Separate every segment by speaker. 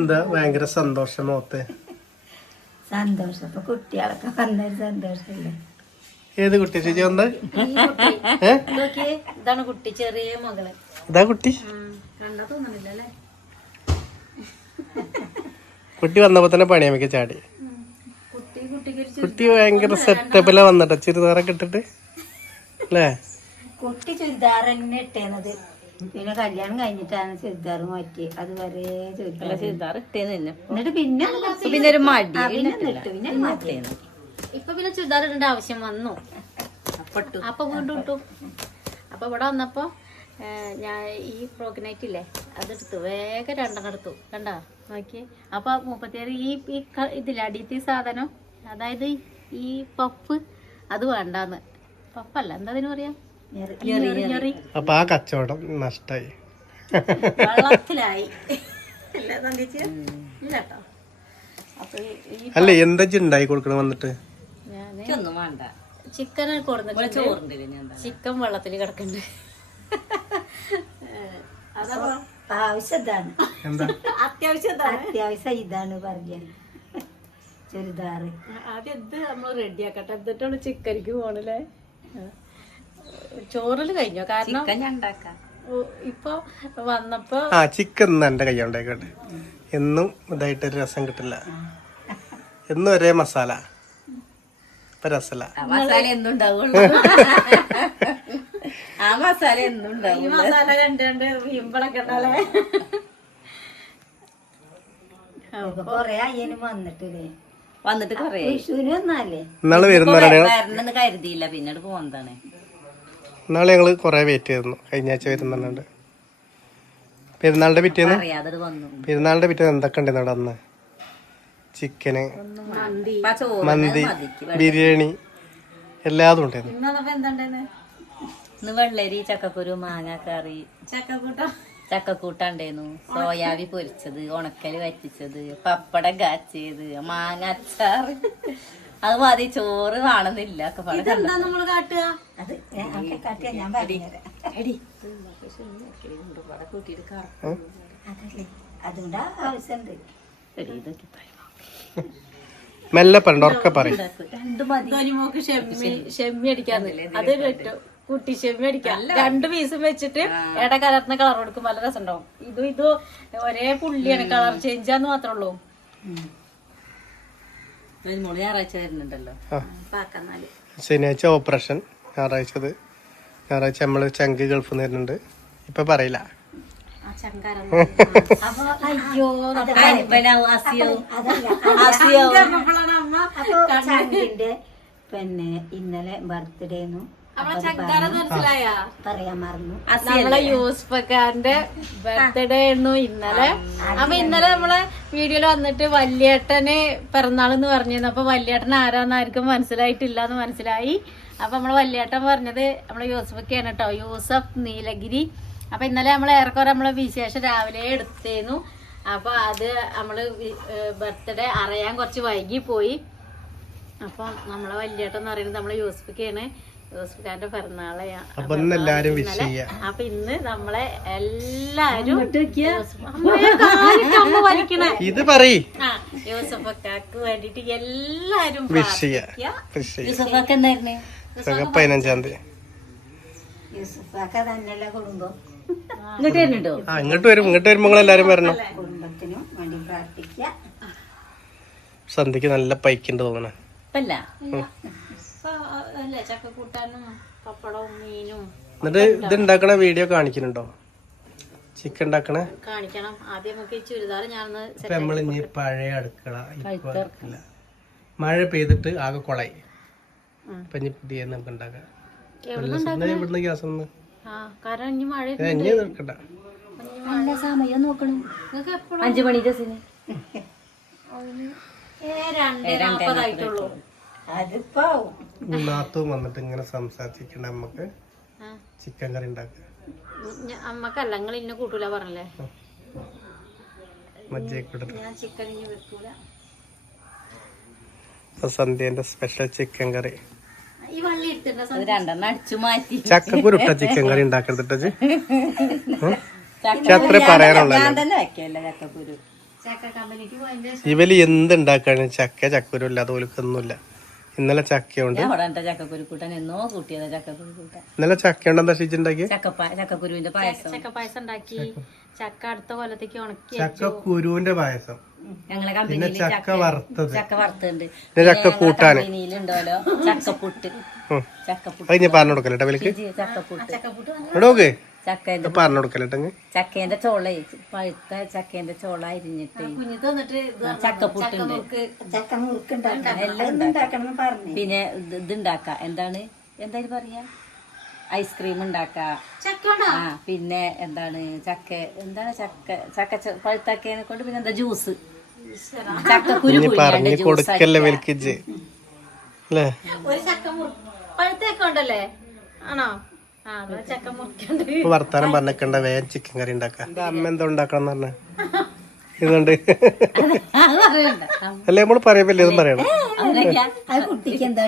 Speaker 1: എന്താ? ഭയങ്കര സന്തോഷം മുഖത്ത്.
Speaker 2: സന്തോഷം. അപ്പൊ കുട്ടികളൊക്കെ വന്നൊരു സന്തോഷമില്ലേ
Speaker 1: ഏത് കുട്ടി ചേച്ചി വന്ന?
Speaker 2: ഇതാണ് കുട്ടി ചെറിയ മകൾ.
Speaker 1: ഇതാ കുട്ടി? കുട്ടി വന്നപ്പോ തന്നെ പണിയമ്മക്ക് ചാടി.
Speaker 2: കുട്ടി
Speaker 1: ഭയങ്കര സെറ്റപ്പിലാ വന്നിട്ട് ചുരിദാറൊക്കെ ഇട്ടിട്ട് അല്ലേ
Speaker 2: കുട്ടി ചുരിദാർ തന്നെ ഇട്ടേന്നത് പിന്നെ കല്യാണം കഴിഞ്ഞിട്ടാണ് സിദ്ധാർ മാറ്റി അതുവരെ വരെ
Speaker 3: സിദ്ധാർ ഇട്ടേന്ന് തന്നെ.
Speaker 2: എന്നിട്ട് പിന്നെ
Speaker 3: പിന്നെ ഒരു മടി
Speaker 2: പിന്നെ മടി പിന്നെ
Speaker 4: ഇപ്പൊ പിന്നെ ചുരിദാർ ഇടേണ്ട ആവശ്യം വന്നു. അപ്പൊ വീണ്ടും ഇട്ടു. അപ്പൊ ഇവിടെ വന്നപ്പോ ഞാൻ ഈ പ്രോഗ്നൈറ്റ് നൈറ്റ് ഇല്ലേ അതെടുത്തു വേഗം രണ്ടെണ്ണം എടുത്തു. കണ്ടാ? നോക്കി അപ്പൊ മുപ്പത്തിയേഴ് ഈ ഈ അടിയത്തി സാധനം? അതായത് ഈ പഫ് അത് വേണ്ടാന്ന്. പഫല്ല. എന്താ അതിന് പറയാ?
Speaker 1: അപ്പൊ ആ കച്ചവടം നഷ്ടായി.
Speaker 4: അല്ല
Speaker 1: എന്താ ഉണ്ടായി കൊടുക്കണ വന്നിട്ട്?
Speaker 4: ചിക്കൻ ചിക്കൻ വെള്ളത്തിൽ
Speaker 2: കിടക്കണ്ട്.
Speaker 1: ആവശ്യതാണ്.
Speaker 4: അത്യാവശ്യം ഇതാണ്.
Speaker 2: പറയാൻ ചുരിദാറ്
Speaker 4: ആദ്യം ഇത് നമ്മൾ റെഡിയാക്കട്ടെ എന്നിട്ടാണ് ചിക്കനിക്ക് പോണല്ലേ? ചോറിൽ കഴിഞ്ഞോ? കാരണം ഇപ്പൊ വന്നപ്പോ
Speaker 1: ആ ചിക്കൻ എന്റെ കൈ ഉണ്ടായിക്കോട്ടെ. എന്നും ഇതായിട്ടൊരു രസം കിട്ടില്ല. എന്നും ഒരേ മസാല. ഇപ്പൊ രസല്ല.
Speaker 3: മസാല എന്നും ഉണ്ടാവുള്ളൂ. ആ മസാല എന്നും
Speaker 4: ഈ മസാല രണ്ട് രണ്ട് വീമ്പളൊക്കെ ഉണ്ടല്ലേ?
Speaker 2: ഇപ്പൊ കൊറേ അയ്യനും വന്നിട്ടില്ലേ?
Speaker 3: വന്നിട്ട് കൊറേ
Speaker 2: വിഷുവിന് വന്നാലേ?
Speaker 1: ഇന്നാൾ വരുന്നവരാണ്.
Speaker 3: വരണമെന്ന് കരുതിയില്ല. പിന്നീട് പോന്നതാണ്.
Speaker 1: ഇന്നാൾ ഞങ്ങൾ കൊറേ വെയിറ്റ് ചെയ്തിരുന്നു. കഴിഞ്ഞ ആഴ്ച വരുന്നുണ്ട് പെരുന്നാളിന്റെ പിറ്റേന്ന്? പെരുന്നാളിന്റെ പിറ്റേന്ന് എന്തൊക്കെ ഉണ്ടായിരുന്നു അവിടെ അന്ന് ചിക്കന് മന്തി ബിരിയാണി എല്ലാതും ഉണ്ടായിരുന്നു.
Speaker 4: ഇന്ന് വന്നപ്പോ എന്താണ്ടെന്ന്
Speaker 3: ഇന്ന് വെള്ളരി ചക്കക്കുരു മാങ്ങ കറി.
Speaker 4: ചക്കക്കൂട്ടം?
Speaker 3: ചക്കക്കൂട്ടുണ്ടായിരുന്നു സോയാബി പൊരിച്ചത് ഉണക്കൽ വറ്റിച്ചത് പപ്പടം കാച്ചിയത് മാങ്ങ അച്ചാറ്. അത് മതി ചോറ് വേണമെന്നില്ല ഒക്കെ.
Speaker 1: മെല്ലെ പറയണ്ട ഉറക്കെ പറയും.
Speaker 3: രണ്ടു മതി.
Speaker 4: ധനിമോക്ക് ഷെമ്മി ഷെമ്മി അടിക്കാന്നില്ലേ അത് പറ്റും കുട്ടി ഷെമ്മി അടിക്കാം. രണ്ട് പീസും വെച്ചിട്ട് ഇട കലർന്ന കളർ കൊടുക്കും നല്ല രസം ഉണ്ടാവും ഇതും ഇതും ഒരേ പുള്ളിയാണ്. കളർ ചേഞ്ചാന്ന് മാത്രമേ ഉള്ളൂ.
Speaker 3: ഞായറാഴ്ച വരുന്നുണ്ടല്ലോ.
Speaker 4: പാക്കന്നാൽ
Speaker 1: ശനിയാഴ്ച ഓപ്പറേഷൻ ഞായറാഴ്ചത് ഞായറാഴ്ച നമ്മൾ ചങ്ക് ഗൾഫ് നിന്ന് വരുന്നുണ്ട്. ഇപ്പൊ പറയില്ല.
Speaker 3: പിന്നെ
Speaker 2: ഇന്നലെ ബർത്ത്ഡേന്നു പറയാൻ മറന്നു.
Speaker 4: നമ്മളെ യൂസ്ഫക്കാരന്റെ ബർത്ത്ഡേ ആയിരുന്നു ഇന്നലെ. അപ്പൊ ഇന്നലെ നമ്മളെ വീഡിയോയിൽ വന്നിട്ട് വല്യേട്ടന് പിറന്നാൾ എന്ന് പറഞ്ഞിരുന്നു. അപ്പൊ വല്യേട്ടൻ ആരാന്ന് ആർക്കും മനസ്സിലായിട്ടില്ല എന്ന് മനസ്സിലായി. അപ്പൊ നമ്മളെ വല്യേട്ടൻ പറഞ്ഞത് നമ്മളെ യൂസഫൊക്കെയാണ് കേട്ടോ യൂസഫ് നീലഗിരി. അപ്പൊ ഇന്നലെ നമ്മൾ ഏറെക്കുറെ നമ്മളെ വിശേഷം രാവിലെ എടുത്തേന്നു അപ്പൊ അത് നമ്മൾ ബർത്ത്ഡേ അറിയാൻ കുറച്ച് വൈകി പോയി അപ്പം നമ്മളെ വല്യേട്ടൻ എന്ന് പറയുന്നത് നമ്മളെ യൂസഫിക്കാണ് യൂസഫിക്കാരന്റെ പിറന്നാളെയാ.
Speaker 1: അപ്പൊ ഇന്ന് എല്ലാരും വിഷ് ചെയ്യാ.
Speaker 4: അപ്പൊ ഇന്ന് നമ്മളെ എല്ലാരും
Speaker 1: ഇത് പറയ്.
Speaker 4: ആ യൂസഫക്കാക്ക് വേണ്ടിട്ട് എല്ലാരും
Speaker 1: വിഷ് ചെയ്യാ. പതിനഞ്ചാം തീയതി.
Speaker 2: യൂസുഫാക്ക തന്നെയല്ല കുടുംബം.
Speaker 3: ഇങ്ങോട്ട് വരുന്നുണ്ടോ?
Speaker 1: ആ ഇങ്ങോട്ട് വരും. ഇങ്ങോട്ട് വരുമ്പോൾ എല്ലാരും വരണം.
Speaker 2: കുടുംബത്തിനും വേണ്ടി പ്രാർത്ഥിക്കുക
Speaker 1: സന്ധ്യക്ക് നല്ല പൈക്കുണ്ട് തോന്നണേ.
Speaker 4: അല്ലേ ചക്കക്കൂട്ടാനും പപ്പടവും മീനും
Speaker 1: എന്നിട്ട് ഇത് ഉണ്ടാക്കണ. വീഡിയോ കാണിക്കുന്നുണ്ടോ? ചിക്കൻ ഉണ്ടാക്കണേ?
Speaker 4: കാണിക്കണം. ആദ്യം നമുക്ക് ഈ ചുരിദാർ ഞാനൊന്ന്
Speaker 1: ഇപ്പൊ നമ്മൾ ഇനി പഴയ അടുക്കള ഇല്ല. മഴ പെയ്തിട്ട് ആകെ കൊളായി. ഇപ്പൊ ഇനി പുതിയ നമുക്ക് ഉണ്ടാക്കാം. ഇവിടുന്ന് ഗ്യാസ് ഒന്ന്
Speaker 4: ആ കാരണം ഇനി മഴ
Speaker 1: ഏ,
Speaker 3: സമയം നോക്കണം.
Speaker 4: നിങ്ങൾക്ക് എപ്പോഴും?
Speaker 3: അഞ്ചു മണി ദിവസം
Speaker 4: രണ്ടേ നാപ്പതായിട്ടുള്ളൂ
Speaker 1: നാത്തും വന്നിട്ട് ഇങ്ങനെ സംസാരിച്ചിട്ടുണ്ട് നമുക്ക് ചിക്കൻ കറി ഉണ്ടാക്കുക
Speaker 4: അമ്മക്കല്ല നിങ്ങൾ ഇന്നെ കൂട്ടൂല പറഞ്ഞല്ലേ?
Speaker 1: സന്ധ്യന്റെ സ്പെഷ്യൽ ചിക്കൻ കറി. ചക്കക്കുരുട്ട ചിക്കൻ കറി ഉണ്ടാക്കരുതിട്ട് അത്ര പറയാനുള്ളൂ
Speaker 3: ഞാൻ തന്നെ വെക്കല്ല ചക്കക്കുരു?
Speaker 4: ചക്ക
Speaker 1: ഇവൽ ചക്കുരു ഇല്ലാതെ ഇന്നലെ ചക്കയുണ്ട്.
Speaker 3: ഞാൻ എന്നോ കൂട്ടിയതാ
Speaker 1: ഇന്നലെ ചക്കയുണ്ട്. എന്താ
Speaker 3: ചക്കപ്പ ചക്കക്കുരുവിന്റെ പായസം
Speaker 4: ചക്ക പായസം. ഉണ്ടാക്കി. ചക്ക അടുത്ത കൊല്ലത്തേക്ക് ഉണക്കി
Speaker 1: ചക്കക്കുരുവിന്റെ പായസം.
Speaker 3: ഞങ്ങളെ
Speaker 1: പിന്നെ
Speaker 3: കമ്പനിയിൽ
Speaker 1: ചക്ക വറുത്തത്.
Speaker 3: ചക്ക വറുത്തുണ്ട്.
Speaker 1: പിന്നെ ചക്ക കൂട്ടാന്.
Speaker 3: ചക്കപ്പുട്ട്.
Speaker 1: അത് ഞാൻ പറഞ്ഞു കൊടുക്കല്ലേ
Speaker 3: ടവലിക്ക് ചക്കപ്പുട്ട്.
Speaker 1: ഇവിടെ നോക്ക്.
Speaker 3: ചക്കേന്റെ
Speaker 1: പറഞ്ഞു കൊടുക്കലട്ടെ
Speaker 3: ചക്കേന്റെ ചോള പഴുത്ത ചക്കേന്റെ ചോള അരിഞ്ഞിട്ട്.
Speaker 4: കുഞ്ഞു തന്നിട്ട്
Speaker 3: ചക്കപ്പുട്ടുണ്ട്
Speaker 2: പറഞ്ഞു
Speaker 3: പിന്നെ ഇത് ഇതുണ്ടാക്ക എന്താണ്? എന്തായാലും പറയാ? ഐസ്ക്രീം ഉണ്ടാക്ക. ആ പിന്നെ എന്താണ്? ചക്ക എന്താണ് ചക്ക? ചക്ക പഴുത്തക്കേനെ കൊണ്ട് പിന്നെ എന്താ? ജ്യൂസ്. ചക്കക്കുരു
Speaker 1: പറഞ്ഞു കൊടുക്കല്ലേ
Speaker 4: ഒരു ചക്ക മുറി പഴുത്തേക്ക ഉണ്ടല്ലേ? ആണോ? ആ ചക്ക മുറിക്കണ്ട്.
Speaker 1: ഇപ്പൊ വർത്താനം പറഞ്ഞേക്കണ്ട വേഗം ചിക്കൻ കറി ഉണ്ടാക്കാം. എന്റെ അമ്മ എന്താ ഉണ്ടാക്കണം എന്ന് പറഞ്ഞ? ഇതുണ്ട്. അല്ലേ നമ്മൾ പറയപ്പില്ല ഇതും പറയണം.
Speaker 2: എന്താ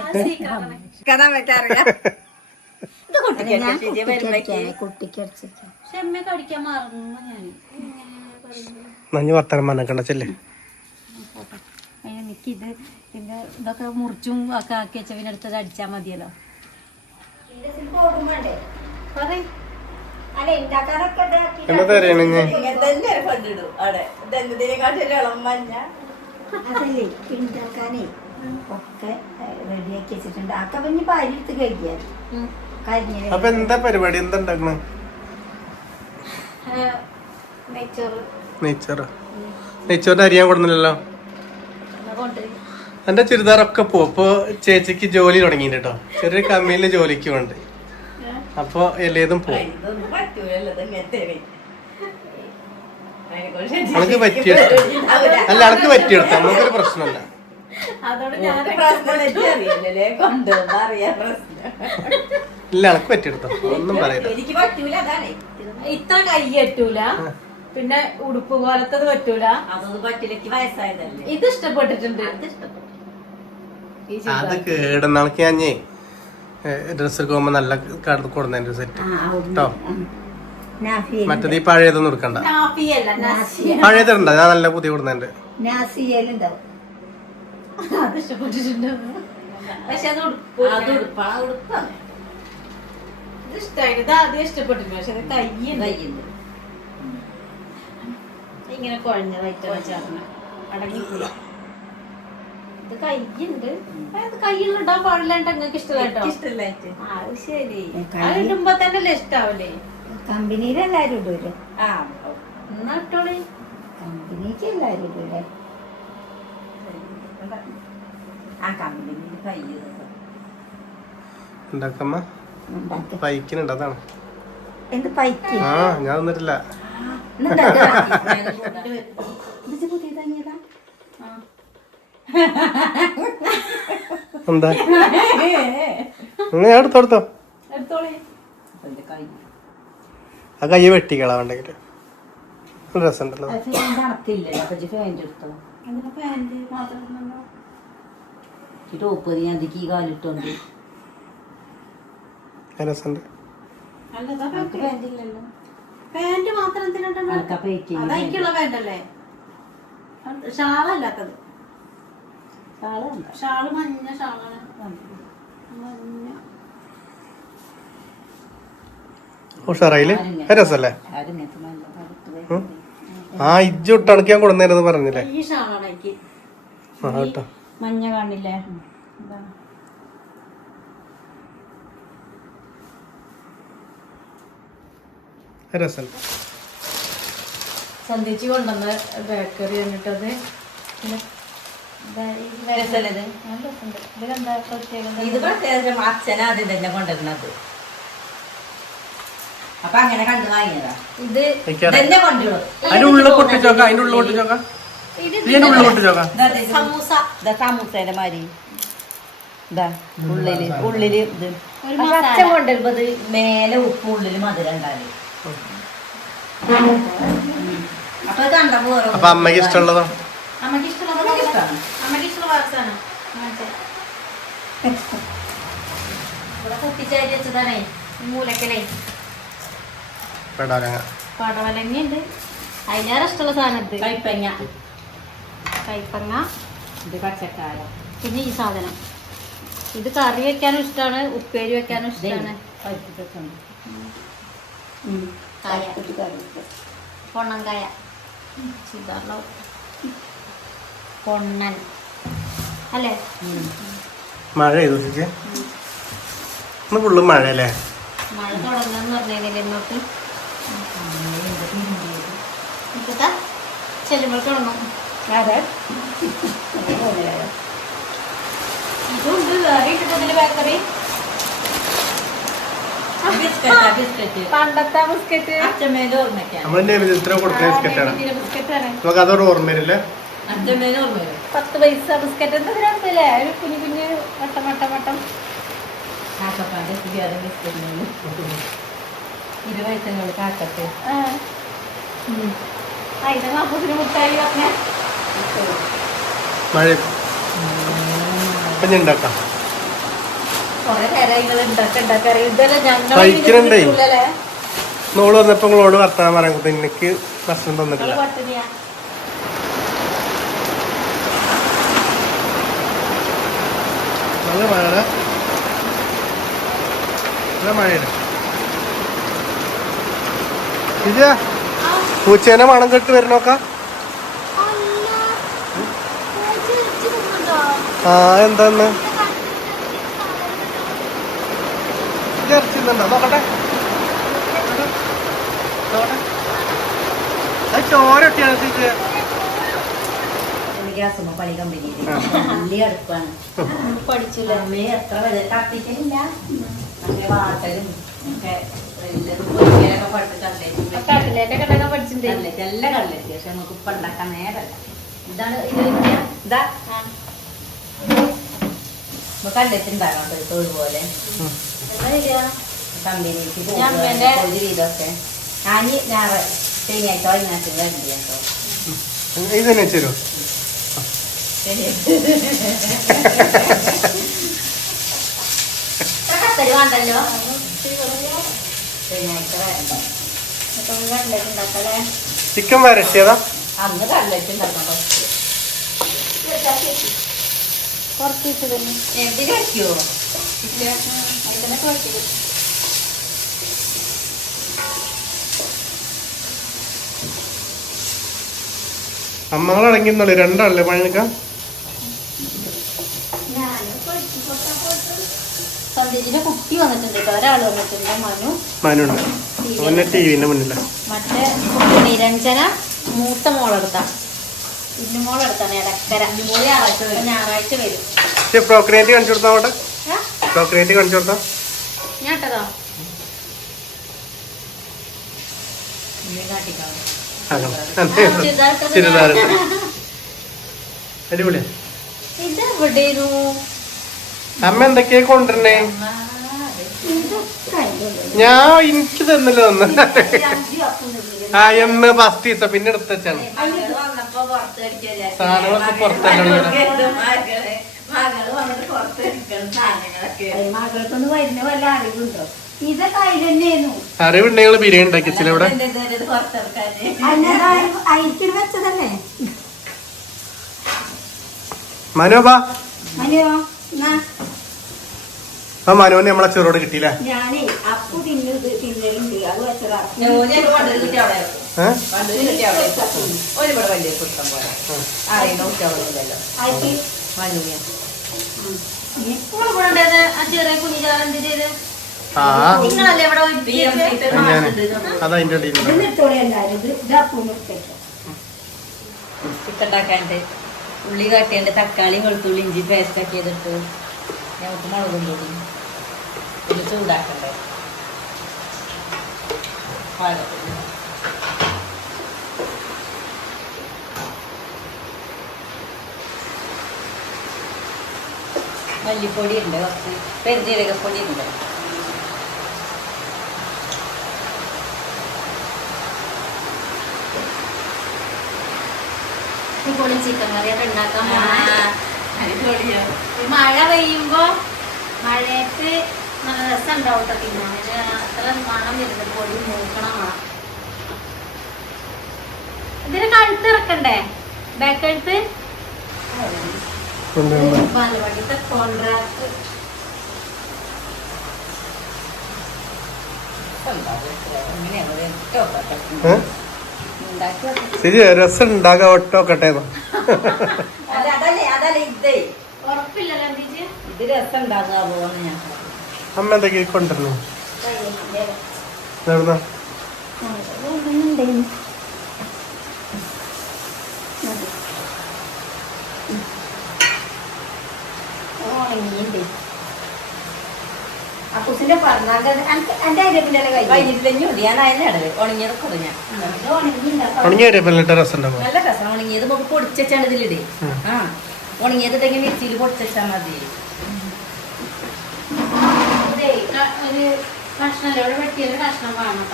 Speaker 1: നഞ്ഞു വർത്താനം പറഞ്ഞേക്കണ്ട ചെല്ലേ.
Speaker 3: എനിക്കിത് ഇതൊക്കെ മുറിച്ചും ഒക്കെ ആക്കി വെച്ച പിന്നെ അടുത്തത് അടിച്ചാ മതിയല്ലോ.
Speaker 1: എന്താ തരേണ് ഞാൻ
Speaker 2: അതല്ലേ ഉണ്ടാക്കാനേ ഒക്കെ റെഡിയാക്കി വെച്ചിട്ടുണ്ട്. അക്ക പിന്നെ കഴിക്കാൻ
Speaker 1: അപ്പൊ എന്താ പരിപാടി? എന്താ ഉണ്ടാക്കണ
Speaker 4: നെയ്ച്ചോറ്.
Speaker 1: നെയ്ച്ചോറ്. നെയ്ച്ചോറിന്റെ അരിയാൻ കൊടുന്നില്ലല്ലോ. എന്റെ ചുരിദാറൊക്കെ പോകും ഇപ്പൊ ചേച്ചിക്ക് ജോലി തുടങ്ങിട്ടോ കേട്ടോ ചെറിയ കമ്പനിയിൽ ജോലിക്ക് വേണ്ട അപ്പൊ എല്ലേതും പോകും അനക്ക് പറ്റിയെടുത്ത? അല്ല അനക്ക് പറ്റിയെടുത്ത? നമുക്കൊരു പ്രശ്നമല്ല ഇല്ല അനക്ക് പറ്റിയെടുത്ത? ഒന്നും പറയില്ല.
Speaker 4: ഇത്ര കൈ പറ്റൂല പിന്നെ ഉടുപ്പ് പോലത്തത് പറ്റൂല.
Speaker 3: അതൊന്നും പറ്റില്ല വയസ്സായതല്ലേ?
Speaker 4: ഇത് ഇഷ്ടപ്പെട്ടിട്ടുണ്ട്.
Speaker 1: അത് കേടുന്നാൾക്ക് ഞാനേ ഡ്രസ്സ് എടുക്കുമ്പോ നല്ല കടന്ന് കൊടുന്നതിന്റെ സെറ്റ് കേട്ടോ മറ്റേത് ഈ പഴയതൊന്നും എടുക്കണ്ട. പഴയതുണ്ട? ഞാൻ നല്ല പുതിയ കൊടുന്നതിന്റെ.
Speaker 4: ഇങ്ങനെ കുഴഞ്ഞതായിട്ട് അടങ്ങി അടങ്ങിപ്പോയി. ഇത് കയ്യുണ്ട്. അത് കയ്യിലിടാൻ പാടില്ലാണ്ട് നിങ്ങൾക്ക് ഇഷ്ടമല്ലോ
Speaker 3: ഇഷ്ടല്ലായിട്ട്
Speaker 4: അത് ശരി. അത് ഇടുമ്പോ തന്നെ ഇഷ്ടാവല്ലേ
Speaker 2: കമ്പനിയിൽ എല്ലാരും ഇടൂലേ?
Speaker 3: ആ
Speaker 4: എന്നാ ഇട്ടോളി.
Speaker 2: കമ്പനിക്ക് എല്ലാരും ഇടൂലേ?
Speaker 3: ആ കമ്പനിയിൽ കയ്യ്
Speaker 1: ഉണ്ടാക്കമ്മ
Speaker 2: ഉണ്ടാക്ക
Speaker 1: പൈക്കിനുണ്ട് അതാണ്
Speaker 2: എന്ത് പൈക്ക്?
Speaker 1: ആ ഞാൻ തന്നിട്ടില്ല. എന്താ? ഞാൻ എടുത്തോ ആ കൈ വെട്ടിക്കളാ വേണ്ടെങ്കിൽ രസമുണ്ടല്ലോ.
Speaker 3: ടോപ്പ് ഞാൻ ഈ കാലിട്ടുണ്ട്.
Speaker 1: രസമുണ്ട്.
Speaker 4: പാന്റ് മാത്രം എന്തിനാ അതൈക്കുള്ള പാന്റ് അല്ലേ ഷാളല്ലാത്തത്. ഷാൾ മഞ്ഞ ഷാളാണ്. മഞ്ഞ.
Speaker 1: ഉഷാറായില്ലേ? രസല്ലേ ആ ഇജ്ജ് ഞാൻ കൊടുന്നേരെന്ന് പറഞ്ഞില്ലേ?
Speaker 4: മഞ്ഞ കാണില്ലേ? സന്ധ്യച്ച് കൊണ്ടുവന്ന ബേക്കറി എന്നിട്ടത് പിന്നെ ഇതാ?
Speaker 3: അച്ഛനാ ആദ്യം തന്നെ കൊണ്ടുവരുന്നത്. അപ്പൊ അങ്ങനെ കണ്ടു വാങ്ങിയതാ.
Speaker 4: ഇത്
Speaker 3: കൊണ്ടുവരും.
Speaker 1: മാതിരി. ഉള്ളിൽ ഉള്ളിൽ
Speaker 3: ഇത്. അച്ഛൻ കൊണ്ടുവരുമ്പോ മേലെ ഉപ്പ് ഉള്ളിൽ മധുരം ഉണ്ടാവും അപ്പൊ
Speaker 1: അമ്മയ്ക്ക് ഇഷ്ടമുള്ളതോ?
Speaker 4: അമ്മയ്ക്ക് ഇഷ്ടമുള്ളത്
Speaker 3: ഇഷ്ടമാണ്.
Speaker 4: വാർത്തയാണ് ഇവിടെ കുത്തിച്ചാരി വെച്ചതാണേ മൂലക്കലേ.
Speaker 1: പെടാലങ്ങ
Speaker 4: പടവലങ്ങ ഉണ്ട് അതിലേറെ ഇഷ്ടമുള്ള സാധനത്ത്
Speaker 3: കൈപ്പങ്ങ.
Speaker 4: കൈപ്പങ്ങ.
Speaker 3: ഇത് പച്ചക്കായ
Speaker 4: പിന്നെ ഈ സാധനം. ഇത് കറി വെക്കാനും ഇഷ്ടമാണ് ഉപ്പേരി വെക്കാനും ഇഷ്ടമാണ് കായ. പൊണ്ണങ്കായ പൊണ്ണൻ. അല്ലേ?
Speaker 1: മഴ ചെയ്തു ചേച്ചി ഇന്ന് ഫുള്ളും മഴ അല്ലേ
Speaker 4: മഴ തുടങ്ങാന്ന് പറഞ്ഞില്ലേ ഇന്നോട്ട്. ഇപ്പത്തെ ചെല്ലുമ്പോൾ തുടങ്ങും.
Speaker 2: അതെ
Speaker 4: ഇതുണ്ട്. വേറെ ഇട്ടിട്ടില്ല ബേക്കറി പണ്ടത്തെ ബിസ്ക്കറ്റ്.
Speaker 3: അച്ഛമ്മേന്റെ ഓർമ്മയ്ക്കാണ്.
Speaker 4: ബിസ്ക്കറ്റ് ആണ്
Speaker 1: നമുക്ക് അതൊരു ഓർമ്മ വരില്ലേ
Speaker 3: അച്ഛമ്മേന്റെ ഓർമ്മ
Speaker 4: പത്ത് പൈസ ബിസ്ക്കറ്റ് എന്താ ഇതിനകത്തല്ലേ ഒരു കുഞ്ഞു കുഞ്ഞു വട്ടം വട്ടം വട്ടം.
Speaker 3: കാക്കപ്പാന്റെ വേറെ ബിസ്ക്കറ്റിന് ഇരുവയസ്സങ്ങൾ കാക്കട്ടെ
Speaker 4: ആ. അതിന്റെ നാപ്പത്തിന് മുട്ടായി പറഞ്ഞ.
Speaker 1: മഴ. ഉണ്ടാക്കാം. കഴിക്കണുണ്ടേ. നോൾ വന്നപ്പോ നിങ്ങളോട് വർത്തമാനം പറയാൻ എനിക്ക് ഭക്ഷണം തന്നിട്ടില്ല. നല്ല മഴയാണ്. നല്ല മഴയാണ്. വിജയ പൂച്ചേനെ മണം കെട്ട് വരണോക്ക ആ എന്താന്ന് നോക്കട്ടെ. നോക്കട്ടെ. ചേച്ചി ചേച്ചി
Speaker 3: ഗ്യാസുമ്മ പണി കമ്പനിയിൽ
Speaker 1: ആ.
Speaker 3: വലിയ അടുപ്പാണ്
Speaker 4: പഠിച്ചില്ല?
Speaker 3: അമ്മയെ എത്ര വരെ കത്തിക്കലില്ല അങ്ങനെ വാട്ടലും ഒക്കെ പൊരിക്കലൊക്കെ
Speaker 4: കട്ടിലേറ്റൊക്കെ ഉണ്ടാക്കാൻ പഠിച്ചിട്ടുണ്ട്.
Speaker 3: എല്ലാം പക്ഷെ നമുക്ക് ഇപ്പൊ ഉണ്ടാക്കാൻ നേരല്ല. ഇതാണ് ഇത് കമ്പനിക്ക്
Speaker 4: ഞാൻ അമ്മേന്റെ-
Speaker 3: ഒരു വീതമൊക്കെ ഞാൻ ഞായറ ശനിയാഴ്ച കേട്ടോ.
Speaker 1: ഇത് തന്നെ വെച്ചു ചിക്കൻ വരട്ടിയതാ?
Speaker 3: അന്ന് പറ്റും
Speaker 4: കുറച്ച്
Speaker 3: എന്തിനു
Speaker 1: അമ്മകൾ അടങ്ങിയെന്നുള്ളു രണ്ടാളല്ലേ പണിയെടുക്കാം
Speaker 4: സന്ധ്യജിന്റെ കുട്ടി വന്നിട്ടുണ്ട് കേട്ടോ. ഒരാൾ വന്നിട്ടുണ്ട്. മനു
Speaker 1: മനു അവന്റെ ടി വിന്റെ മുന്നില.
Speaker 4: മറ്റേ നിരഞ്ജന മൂത്ത മോളെടുത്ത. ഇന്നു മോളെടുത്താണ് ഇടക്കര
Speaker 3: ഞായറാഴ്ച വരും.
Speaker 1: പ്രോക്രിയേറ്റ് കാണിച്ചു കൊടുത്താ അവിടെ? പ്രോക്രിയേറ്റ് കാണിച്ചു കൊടുത്താ?
Speaker 4: ഞാൻ ഇട്ടതോ.
Speaker 1: ചുരിദാർ അടിപൊളിയാ.
Speaker 4: ഇത് എവിടെയായിരുന്നു
Speaker 1: അമ്മ എന്തൊക്കെയാ കൊണ്ടുവരണേ ഞാൻ എനിക്ക് തന്നില്ല തന്നെ. ആ എന്ന് ഫസ്റ്റ് ദിവസം പിന്നെ
Speaker 3: പുറത്തടിക്കല്ലേ
Speaker 1: സാധനങ്ങളൊക്കെ പുറത്തല്ലേ അറിവുണ്ടെങ്കിൽ ബിരിയാണി ഉണ്ടാക്കിച്ചില്ല ഇവിടെ?
Speaker 3: മനോബാ ഇതുവരെ
Speaker 1: ആ മനുവിന് നമ്മളെ ചെറുതോട് കിട്ടിയില്ല? അതതിന്റെ
Speaker 3: ഉള്ളി കാട്ടിയാണ്ട് തക്കാളിയും വെളുത്തുള്ളി ഇഞ്ചി പേസ്റ്റ് ചെയ്തിട്ട് ഞങ്ങൾക്ക് മുളകും പൊടി ഒന്ന് ചൂടാക്കണ്ടേ? മല്ലിപ്പൊടി ഉണ്ട് കുറച്ച്. പെരുജീരകപ്പൊടി ഉണ്ട്
Speaker 4: അടിപൊളി ചിക്കൻ കറിയൊക്കെ ഉണ്ടാക്കാൻ
Speaker 3: ആ,
Speaker 4: പോണേ.
Speaker 3: അടിപൊളിയാ.
Speaker 4: മഴ പെയ്യുമ്പോ മഴയത്ത് നല്ല രസം ഉണ്ടാവും കേട്ടോ തിന്നാൻ അത്ര മണം വരുന്നത് പൊടി മൂക്കണം മണം ഇതിന് കഴുത്ത് ഇറക്കണ്ടേ?
Speaker 1: ബാക്കഴുത്ത്?
Speaker 2: ബാലവാടിത്തെ കോൺട്രാക്ട്
Speaker 1: ഏ? ശരി രസം ഉണ്ടാകാൻ ഒട്ടോക്കട്ടെ അമ്മ എന്തൊക്കെ കൊണ്ടുവരുന്നു എവിടുന്നാ
Speaker 2: അപ്പൂസിന്റെ പറഞ്ഞാൽ എന്റെ അരിയപ്പിന്റെ
Speaker 3: കഴിഞ്ഞിട്ടില്ലെങ്കിൽ മതി ഞാൻ അതിനാണ് ഉണങ്ങിയത് കൊടു ഞാൻ.
Speaker 1: ഉണങ്ങിയ അരിയപ്പല്ലിട്ട രസം
Speaker 3: നല്ല രസം. ഉണങ്ങിയത് നമുക്ക് പൊടിച്ചാണ് ഇതിലിടേ. ആ. ഉണങ്ങിയത് ഇതെങ്കിൽ മിക്സിയിൽ പൊടിച്ചാൽ മതി.
Speaker 4: ഇതേ, ക- ഒരു കഷ്ണം ഇവിടെ വെട്ടിയൊരു കഷ്ണം വേണം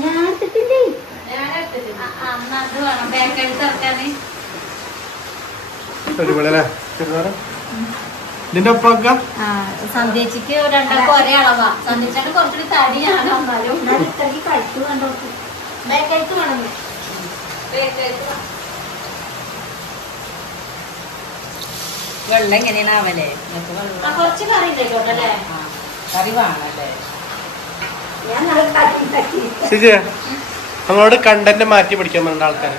Speaker 2: ഞാൻ എടുത്തിട്ടില്ലേ
Speaker 4: ഞാൻ വേണം. ബേക്കറി തുറക്കാന്.
Speaker 1: ചെറുതാറ്
Speaker 4: ആ സന്ധ്യച്ചിക്ക് രണ്ടാൾക്കും ഒരേ അളവാ. സന്ധ്യച്ചാണ്ട് കുറച്ചുകൂടി തടിയാണ് എന്നാലും.
Speaker 2: ഞാൻ ഇത്രയ്ക്ക് കഴിച്ചു കണ്ടോട്ട്
Speaker 4: ബേക്കറിക്ക് വേണം.
Speaker 3: വെള്ളം എങ്ങനെയാണ് നിങ്ങൾക്ക്
Speaker 4: കുറച്ച് കറി ഉണ്ടായിക്കോട്ടെ അല്ലേ?
Speaker 3: കറി വേണല്ലേ
Speaker 1: ശരിയാ. നമ്മളോട് കണ്ടന്റ് മാറ്റി പിടിക്കാൻ പറഞ്ഞ ആൾക്കാര്.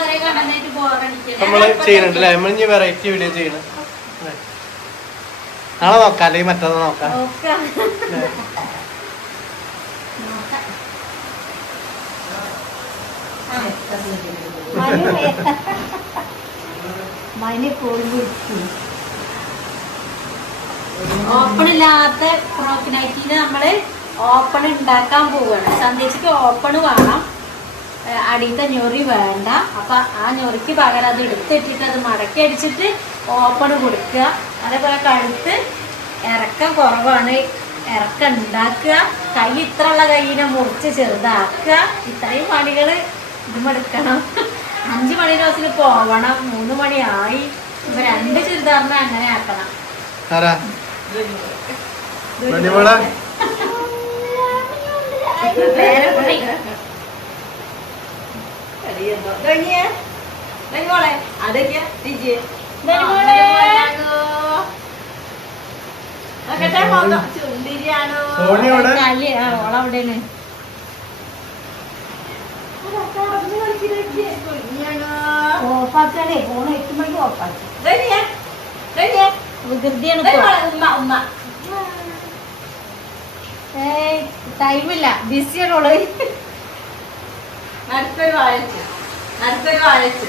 Speaker 4: ഒരേ കണ്ടനായിട്ട് ബോറടിക്കല്ലേ
Speaker 1: നമ്മൾ ചെയ്യുന്നുണ്ട് അല്ലേ? നമ്മൾ ഇനി വെറൈറ്റി വീഡിയോ ചെയ്യണം? നാളെ നോക്കാം അല്ലെങ്കിൽ മറ്റന്നാൾ നോക്കാം.
Speaker 4: ഓപ്പൺ ഇല്ലാത്ത ക്രോക്കിനൈറ്റിന് നമ്മൾ ഓപ്പൺ ഉണ്ടാക്കാൻ പോവുകയാണ് സന്ദേശിക്ക് ഓപ്പൺ വേണം. അടിയത്തെ ഞൊറി വേണ്ട. അപ്പൊ ആ ഞൊറിക്ക് പകരം അത് എടുത്തിട്ടിട്ട് അത് മടക്കി അടിച്ചിട്ട് ഓപ്പൺ കൊടുക്കുക. അതേപോലെ കഴുത്ത് ഇറക്കം കുറവാണ്. ഇറക്കം ഉണ്ടാക്കുക. കൈ ഇത്ര ഉള്ള കൈയിനെ മുറിച്ച് ചെറുതാക്കുക. ഇത്രയും പണികൾ ഇതുമെടുക്കണം. അഞ്ച് മണി ദിവസത്തിന് പോവണം. മൂന്ന് മണിയായി ഇപ്പൊ രണ്ട് ചുരിദാറിനെ അങ്ങനെ ആക്കണം.
Speaker 1: ആരാ?
Speaker 4: ഓളവിടെയാണ്.
Speaker 2: ഓഫാക്കണേ ഫോൺ എത്തുമ്പോഴേക്കും ഓഫാക്കി.
Speaker 4: വികൃതിയാണ് ടൈമില്ല. ബിസിയാണ് ഓൾ.
Speaker 3: അടുത്തൊരു വാഴച്ച് അടുത്തൊരു വാഴച്ച്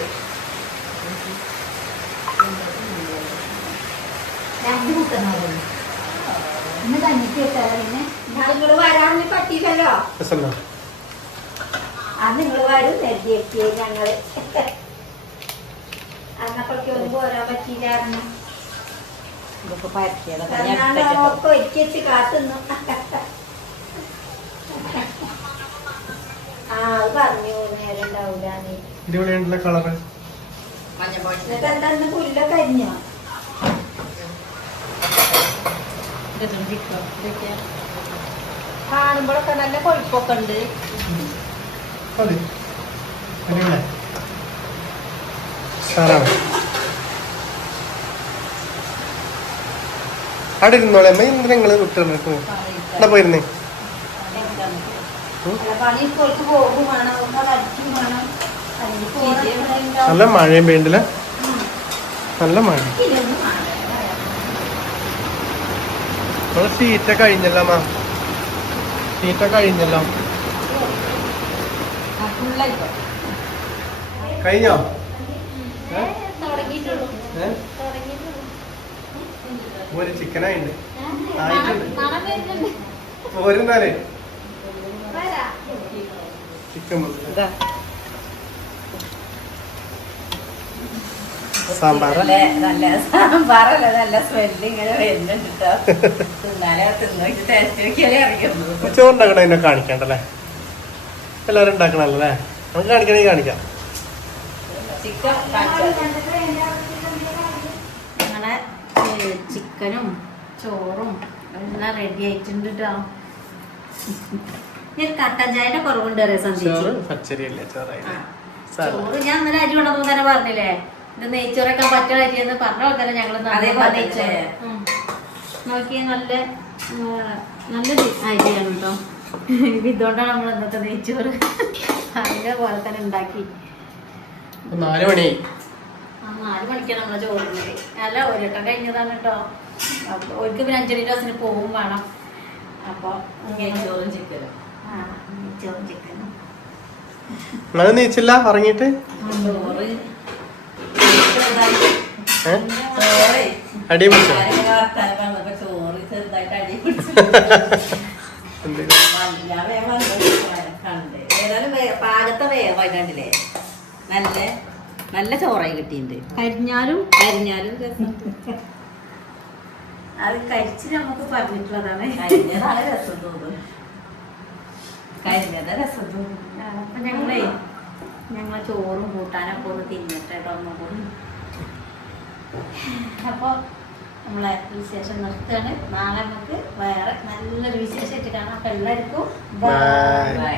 Speaker 2: രണ്ട് കുട്ടനാളും ഇന്ന് കഞ്ഞിക്ക് വെച്ചാൽ പിന്നെ? നിങ്ങൾ വരാൻ പറ്റിയില്ലല്ലോ.
Speaker 1: രസമുണ്ടോ?
Speaker 2: അത് നിങ്ങൾ വരും നെല്ലിയെത്തിയ ഞങ്ങൾ. അന്നപ്പോഴേക്ക് ഒന്നും പോരാൻ പറ്റിയില്ലായിരുന്നു.
Speaker 3: ഇതൊക്കെ
Speaker 2: ഒക്കെ കാത്തുന്നു. ആ അത് പറഞ്ഞു നേരം എന്താ ഇന്ന് പുല്ലൊക്കെ അരിഞ്ഞോ?
Speaker 3: ചിക്കോ ഇതൊക്കെ കാണുമ്പോഴൊക്കെ നല്ല കൊഴുപ്പൊക്കെ ഉണ്ട്.
Speaker 1: അവിടെ ഇരുന്നോളെ. അമ്മ എന്തിനാ നിങ്ങൾ വിട്ടു പോയിരുന്നേ? നല്ല മഴയും വേണ്ടില്ല നല്ല മഴ. നമ്മളെ സീറ്റ കഴിഞ്ഞല്ലോ മാ സീറ്റ കഴിഞ്ഞല്ലോ. കഴിഞ്ഞോ? ഒരു ചിക്കനായിണ്ട് ആയിട്ടുണ്ട്. പോരുന്നാലേ. ചിക്കൻ സാമ്പാർ
Speaker 3: നല്ല നല്ല സാമ്പാറല്ല സ്മെല്ല് ഇങ്ങനെ വരുന്നുണ്ട്
Speaker 1: ചോറുണ്ടാക്കണ എന്നെ കാണിക്കണ്ടല്ലേ? എല്ലാരും ഉണ്ടാക്കണല്ലേ? നമുക്ക് കാണിക്കണേ കാണിക്കാം.
Speaker 3: ചിക്കൻ
Speaker 4: അങ്ങനെ ചിക്കനും ചോറും എല്ലാം റെഡി ആയിട്ടുണ്ട് കേട്ടോ ഞാൻ കട്ടൻ ചായന്റെ കുറവുണ്ട്
Speaker 1: ചോറ് സാരമില്ല.
Speaker 4: ചോറ് ഞാൻ ഇന്നലെ അരി കൊണ്ടു തന്നെ പറഞ്ഞില്ലേ? ഇത് നെയ്ച്ചോറൊക്കെ പറ്റുന്ന അരിയെന്ന് പറഞ്ഞ പോലെ തന്നെ ഞങ്ങൾ
Speaker 3: അതേ
Speaker 4: നല്ല
Speaker 3: പോലെ
Speaker 4: നെയ്ച്ചോറ്
Speaker 3: തന്നെ.
Speaker 4: നല്ല നല്ല അരിയാണ് കേട്ടോ. ഇതുകൊണ്ടാണ് നമ്മൾ ഇന്നത്തെ നെയ്ച്ചോറ് അതിന്റെ പോലെ തന്നെ ഉണ്ടാക്കി.
Speaker 1: നാല് മണി.
Speaker 4: ആ നാല് മണിക്കാണ് നമ്മളെ ചോറുന്നത്. അല്ല ഒരു വട്ടം കഴിഞ്ഞതാണ് കേട്ടോ. ഒരിക്കൽ പിന്നെ അഞ്ചടി ദിവസത്തിന് പോവും വേണം. അപ്പൊ
Speaker 3: നെയ്ച്ചോറും ചിക്കനും.
Speaker 4: ആ നെയ്ച്ചോറും ചിക്കനും.
Speaker 1: നിങ്ങൾ നീച്ചില്ല? ഇറങ്ങിയിട്ട്
Speaker 3: ചോറ് ചോറ്
Speaker 1: അടി പിടിച്ചോ?
Speaker 3: പാകത്തെ നല്ല നല്ല ചോറായി കിട്ടിയിട്ടുണ്ട്.
Speaker 4: കരിഞ്ഞാലും
Speaker 3: കരിഞ്ഞാലും
Speaker 4: അത് കഴിച്ച് നമുക്ക് പറഞ്ഞിട്ടുള്ളതാണ്.
Speaker 3: കരിഞ്ഞതാണ് രസം തോന്നുന്നു. കരിഞ്ഞതാ രസം തോന്നുന്നു.
Speaker 4: അപ്പൊ ഞങ്ങളേ ഞങ്ങളെ ചോറും കൂട്ടാനൊക്കെ ഒന്ന് തിന്നിട്ട് കേട്ടോ ഒന്നും കൂടി. അപ്പൊ നമ്മളെ വിശേഷം നിർത്തുകയാണ്. നാളെ നമുക്ക് വേറെ നല്ലൊരു വിശേഷമായിട്ട് കാണാം. അപ്പൊ എല്ലാവർക്കും
Speaker 3: ബൈ
Speaker 4: ബൈ